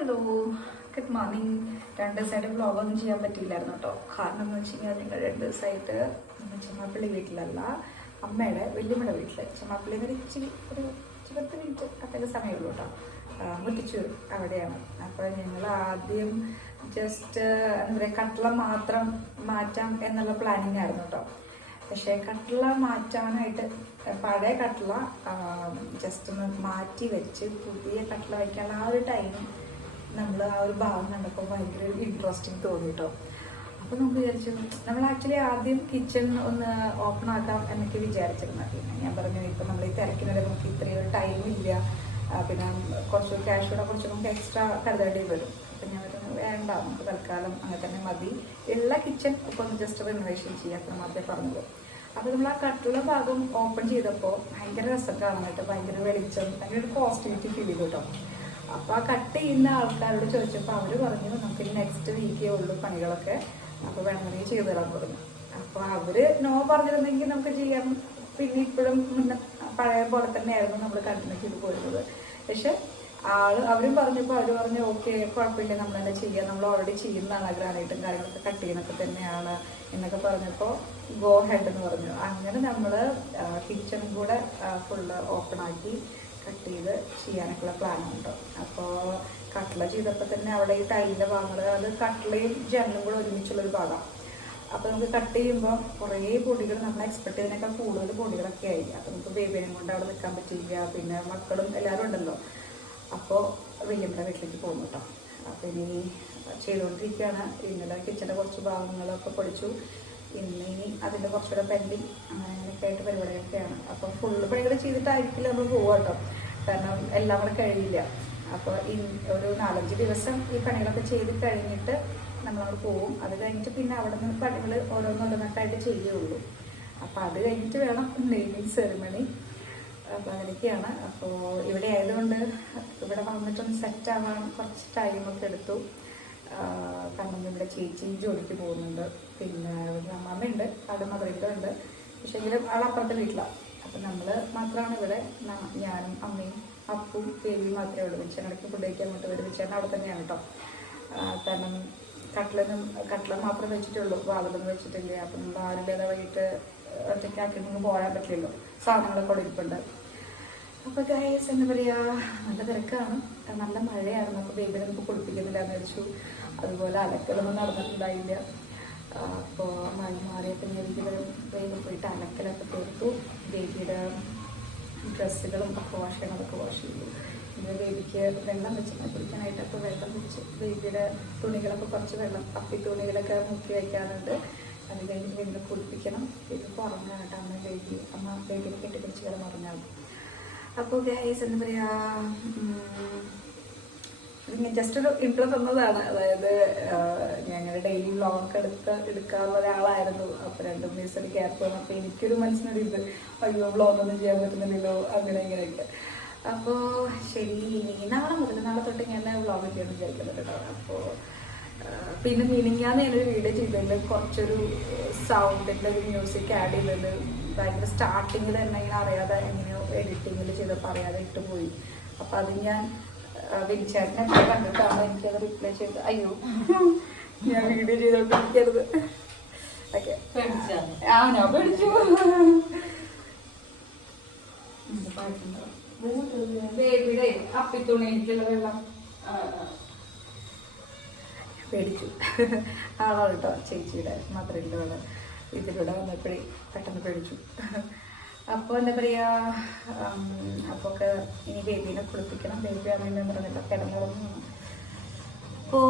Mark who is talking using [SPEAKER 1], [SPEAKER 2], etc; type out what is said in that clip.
[SPEAKER 1] Hello good morning രണ്ട് ദിവസമായിട്ട് വ്ളോഗൊന്നും ചെയ്യാൻ പറ്റിയില്ലായിരുന്നു കേട്ടോ. കാരണം എന്ന് വെച്ച് കഴിഞ്ഞാൽ നിങ്ങൾ രണ്ട് ദിവസമായിട്ട് ചെമ്മാപ്പിള്ളി വീട്ടിലല്ല അമ്മയുടെ വല്യമ്മയുടെ വീട്ടിൽ ചെമ്മാപ്പിള്ളി എന്നൊരു ഇച്ചിരി ഒരു ഇച്ചിരി പത്ത് മിനിറ്റ് അത്രയൊക്കെ സമയമുള്ളൂ കേട്ടോ. മുറ്റിച്ചു അവിടെയാണ്. അപ്പോൾ ഞങ്ങൾ ആദ്യം ജസ്റ്റ് എന്താ പറയുക കട്ട്ള മാത്രം മാറ്റാം എന്നുള്ള പ്ലാനിങ് ആയിരുന്നു കേട്ടോ. പക്ഷേ കട്ട്ള മാറ്റാനായിട്ട് പഴയ കട്ട്ള ജസ്റ്റ് ഒന്ന് മാറ്റി വെച്ച് പുതിയ കട്ട്ള വയ്ക്കാനുള്ള ആ ഒരു ടൈം നമ്മൾ ആ ഒരു ഭാഗം കണ്ടപ്പോൾ ഭയങ്കര ഇൻട്രസ്റ്റിംഗ് തോന്നി കേട്ടോ അപ്പോൾ നമുക്ക് വിചാരിച്ചു നമ്മൾ ആക്ച്വലി ആദ്യം കിച്ചൺ ഒന്ന് ഓപ്പൺ ആക്കാം എന്നൊക്കെ വിചാരിച്ചിരുന്നു. പിന്നെ ഞാൻ പറഞ്ഞു ഇപ്പം നമ്മൾ ഈ തിരക്കിനിടെ നമുക്ക് ഇത്രയും ടൈം ഇല്ല. പിന്നെ കുറച്ച് ക്യാഷ് കൂടെ കുറച്ച് നമുക്ക് എക്സ്ട്രാ കരുതേണ്ടി വരും. അപ്പം ഞാൻ പറഞ്ഞു വേണ്ട നമുക്ക് തൽക്കാലം അങ്ങനെ തന്നെ മതി. ഉള്ള കിച്ചൺ ഇപ്പോൾ ഒന്ന് ജസ്റ്റ് റിനോവേഷൻ ചെയ്യാം അത്ര മാത്രമേ പറഞ്ഞുള്ളൂ. അപ്പോൾ നമ്മൾ ആ കട്ടുള്ള ഭാഗം ഓപ്പൺ ചെയ്തപ്പോൾ ഭയങ്കര രസം കാണാനായിട്ട് ഭയങ്കര വെളിച്ചം ഭയങ്കര ഒരു പോസിറ്റിവിറ്റി ഫീൽ ചെയ്തു കേട്ടോ. അപ്പോൾ ആ കട്ട് ചെയ്യുന്ന ആൾക്കാരോട് ചോദിച്ചപ്പോൾ അവർ പറഞ്ഞു നമുക്ക് നെക്സ്റ്റ് വീക്കേ ഉള്ളൂ പണികളൊക്കെ. അപ്പോൾ വേണമെങ്കിൽ ചെയ്തു തരാൻ പറഞ്ഞു. അപ്പോൾ അവർ നോ പറഞ്ഞിരുന്നെങ്കിൽ നമുക്ക് ചെയ്യാം. പിന്നെ ഇപ്പോഴും പഴയ പോലെ തന്നെയായിരുന്നു നമ്മൾ കണ്ടിന്യൂ ചെയ്ത് പോയിരുന്നത്. പക്ഷെ ആൾ അവരും പറഞ്ഞപ്പോൾ അവർ പറഞ്ഞു ഓക്കെ കുഴപ്പമില്ല. നമ്മൾ തന്നെ ചെയ്യാം. നമ്മൾ ഓൾറെഡി ചെയ്യുന്നതാണ് ഗ്രാനൈറ്റും കാര്യങ്ങളൊക്കെ കട്ട് ചെയ്യുന്നൊക്കെ തന്നെയാണ്. എന്നൊക്കെ പറഞ്ഞപ്പോൾ ഗോ ഹെഡ് എന്ന് പറഞ്ഞു. അങ്ങനെ നമ്മൾ കിച്ചണും കൂടെ ഫുള്ള് ഓപ്പൺ ആക്കി. കട്ട് ചെയ്ത് ചെയ്യാനൊക്കെയുള്ള പ്ലാനുണ്ട്. അപ്പോൾ കട്ട്ല ചെയ്തപ്പോൾ തന്നെ അവിടെ ഈ ടൈലിന്റെ ഭാഗങ്ങൾ അത് കട്ട്ലയും ജനലും കൂടെ ഒരുമിച്ചുള്ളൊരു ഭാഗമാണ് അപ്പോൾ നമുക്ക് കട്ട് ചെയ്യുമ്പോൾ കുറേ പൊടികൾ നമ്മൾ എക്സ്പെക്ട് ചെയ്തതിനേക്കാൾ കൂടുതൽ പൊടികളൊക്കെ ആയി. അപ്പോൾ നമുക്ക് ബേബിനെയും കൊണ്ട് അവിടെ നിൽക്കാൻ പറ്റില്ല പിന്നെ മക്കളും എല്ലാവരും ഉണ്ടല്ലോ. അപ്പോൾ വലിയമ്മയുടെ വീട്ടിലേക്ക് പോകുന്നു കേട്ടോ അപ്പോൾ ഇനി ചെയ്തുകൊണ്ടിരിക്കുകയാണ്. ഇന്നലെ കിച്ചന്റെ കുറച്ച് ഭാഗങ്ങളൊക്കെ പൊടിച്ചു. ഇന്ന് ഇനി അതിന്റെ കുറച്ചുകൂടെ പെൻഡിങ് അങ്ങനെയൊക്കെ ആയിട്ട് പരിപാടികളൊക്കെയാണ്. അപ്പോൾ ഫുള്ള് പണികൾ ചെയ്തിട്ടായിരിക്കില്ല നമ്മൾ പോവുക കേട്ടോ കാരണം എല്ലാം കൂടെ കഴിയില്ല അപ്പോൾ ഒരു നാലഞ്ച് ദിവസം ഈ പണികളൊക്കെ ചെയ്ത് കഴിഞ്ഞിട്ട് നമ്മളവിടെ പോവും. അത് കഴിഞ്ഞിട്ട് പിന്നെ അവിടെ നിന്ന് പണികൾ ഓരോന്നോരോന്നൊക്കെ ആയിട്ട് ചെയ്യുള്ളൂ അപ്പോൾ അത് കഴിഞ്ഞിട്ട് വേണം നെയ്മിങ് സെറിമണി അപ്പോൾ അങ്ങനെയൊക്കെയാണ്. അപ്പോൾ ഇവിടെ ആയതുകൊണ്ട് ഇവിടെ വന്നിട്ടൊന്ന് സെറ്റ് ആവാൻ കുറച്ച് ടൈമൊക്കെ എടുത്തു. കാരണം ഇവിടെ ചേച്ചി ജോലിക്ക് പോകുന്നുണ്ട്. പിന്നെ അമ്മമ്മയുണ്ട്. അത് ഉണ്ട്. പക്ഷേ എങ്കിലും ആളപ്പുറത്തെ വീട്ടിലാണ് അപ്പം നമ്മൾ മാത്രമാണ് ഇവിടെ. ഞാനും അമ്മയും അപ്പും ബേബിയും മാത്രമേ ഉള്ളൂ. വിളിച്ചാൽ ഇടയ്ക്ക് ഫുഡ് കഴിക്കാൻ അങ്ങോട്ട് വരും. വെച്ചാൽ അവിടെ തന്നെയാണ് കേട്ടോ കാരണം കട്ട്ലനും കട്ട്ല മാത്രം വെച്ചിട്ടുള്ളൂ. വാതിലൊന്നും വെച്ചിട്ടില്ല. അപ്പം നമ്മൾ ആരുടേതാ വൈകിട്ട് ഒറ്റയ്ക്കാക്കി നമുക്ക് പോരാൻ പറ്റില്ലല്ലോ. സാധനങ്ങളൊക്കെ അവിടെ ഇരിപ്പുണ്ട്. അപ്പോൾ ഗൈസ് എന്താ പറയുക നല്ല തിരക്കാണ്. നല്ല മഴയാണ്. നമുക്ക് ബേബിനെ നമുക്ക് കുളിപ്പിക്കുന്നില്ല എന്ന് വെച്ചു അതുപോലെ അലക്കലൊന്നും നടന്നിട്ടുണ്ടായില്ല. അപ്പോൾ മഴ മാറിയപ്പോൾ ഞാൻ വേഗം പോയിട്ട് അലക്കലൊക്കെ തീർത്തു. ബേബിയുടെ ഡ്രസ്സുകളും ഒക്കെ വാഷ് ചെയ്യണതൊക്കെ വാഷ് ചെയ്തു. പിന്നെ ബേബിക്ക് വെള്ളം വെച്ച് കുടിക്കാനായിട്ട് അപ്പോൾ വെള്ളം വെച്ച് ബേബിയുടെ തുണികളൊക്കെ കുറച്ച് വെള്ളം അപ്പി തുണികളൊക്കെ മുക്കി വയ്ക്കാറുണ്ട് അത് കഴിഞ്ഞ് വീണ്ടും കുളിപ്പിക്കണം. ഇതിപ്പോൾ ഉറങ്ങാനായിട്ട് അമ്മ ബേബി. അമ്മ ബേബിനെ കെട്ടിപ്പിടിച്ച് കിടന്ന് ഉറങ്ങാം അപ്പോൾ ഗൈസ് എന്താ പറയുക ജസ്റ്റ് ഒരു ഇൻട്രോ തന്നതാണ്. അതായത് ഞങ്ങൾ ഡെയിലി വ്ളോഗൊക്കെ എടുത്ത് എടുക്കാറുള്ള ഒരാളായിരുന്നു. അപ്പൊ രണ്ട് മൂന്ന് ദിവസം ഒരു ഗ്യാപ്പ് എനിക്കൊരു മനസ്സിനൊരു ഇത് അയ്യോ വ്ളോഗൊന്നും ചെയ്യാൻ പറ്റുന്നില്ലല്ലോ അങ്ങനെ ഇങ്ങനെയൊക്കെ. അപ്പോൾ ശരി ഇനി നാളെ മുതൽ നാളെ തൊട്ട് ഞാൻ വ്ളോഗ് ചെയ്യാൻ വിചാരിക്കുന്നുണ്ട് കേട്ടോ. അപ്പോൾ പിന്നെ മിനിങ്ങാന്ന് ഞാനൊരു വീഡിയോ ചെയ്തതിൽ കുറച്ചൊരു സൗണ്ടിന്റെ ഒരു മ്യൂസിക് ആഡ് ചെയ്തത് ഭയങ്കര സ്റ്റാർട്ടിങ്ങിൽ തന്നെ ഇങ്ങനെ അറിയാതെ എങ്ങനെയോ എഡിറ്റിങ്ങിൽ ചെയ്തപ്പോൾ അറിയാതെ ഇട്ടുപോയി അപ്പം അത് ഞാൻ വിളിച്ചേട്ടനെ കണ്ടിട്ടാണ് എനിക്കത് റിപ്ലൈ ചെയ്ത് അയ്യോ. ഞാൻ വീഡിയോ ചെയ്തോണ്ടിരിക്കരുത്. ഓക്കെ. ആ ഞാൻ പേടിച്ചു. ബേബിയുടെ വെള്ളം. പേടിച്ചു. കേട്ടോ ചേച്ചിയുടെ അവിടെ ഇതിലൂടെ വന്നപ്പോഴേ പെട്ടെന്ന് പേടിച്ചു. അപ്പോൾ എന്താ പറയുക അപ്പോൾ ഒക്കെ ഇനി ബേബീനെ കുളിപ്പിക്കണം. ബേബി ആണെന്ന് പറഞ്ഞിട്ട് കിടന്നു അപ്പോൾ